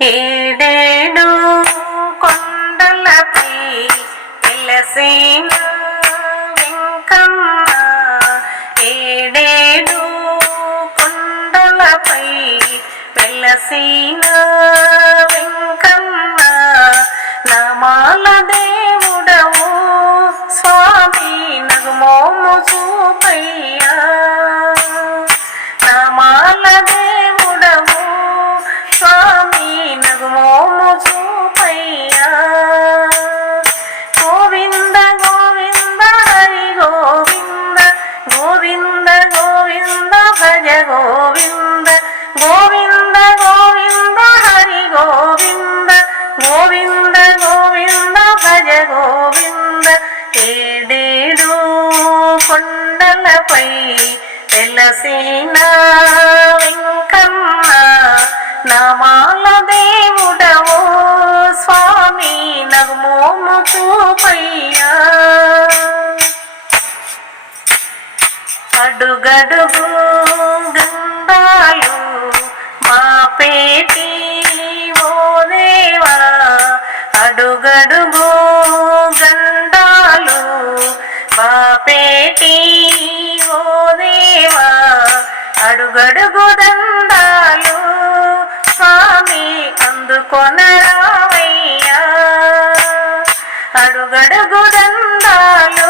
ఏడేడు కొండలపై వెలసిన వెంకన్న. ఏడేడు కొండలపై వెలసిన ఏడేడు కొండలపై వెలసిన వెంకన్న నమాల దేవుడవో స్వామి నగుమోము చూపయ్యా అడుగడుగు అడుగడుగు దండాలు స్వామి అందుకొనరావయ్యా. అడుగడుగు దండాలు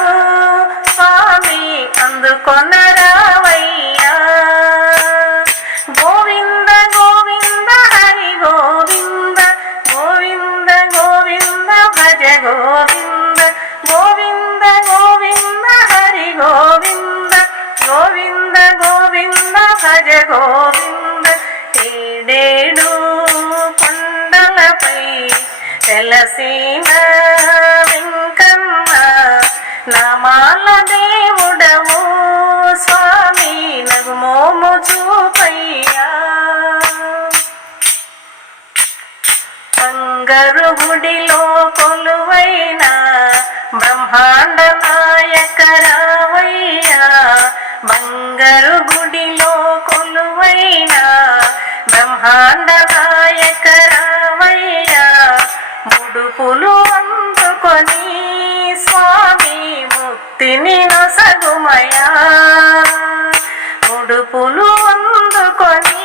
స్వామి అందుకొనరా తెలసిన వెంకన్న నమాల దేవుడవు స్వామి నగుమోము చూపయ్యా. బంగారు గుడిలో కొలువైన బ్రహ్మాండ నాయక రావయ్యా. బంగారు గుడిలో కొలువైన బ్రహ్మాండ నాయక ముడుపులు అందుకొని స్వామి ముక్తిని నొసగుమయా. ముడుపులు అందుకొని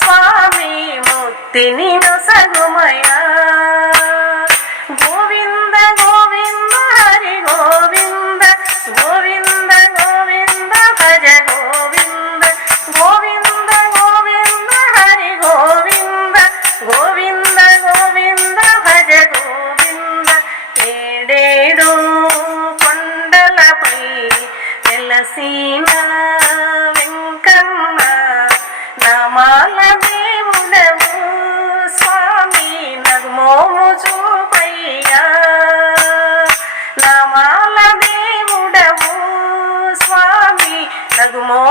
స్వామి ముక్తిని నొసగుమయా.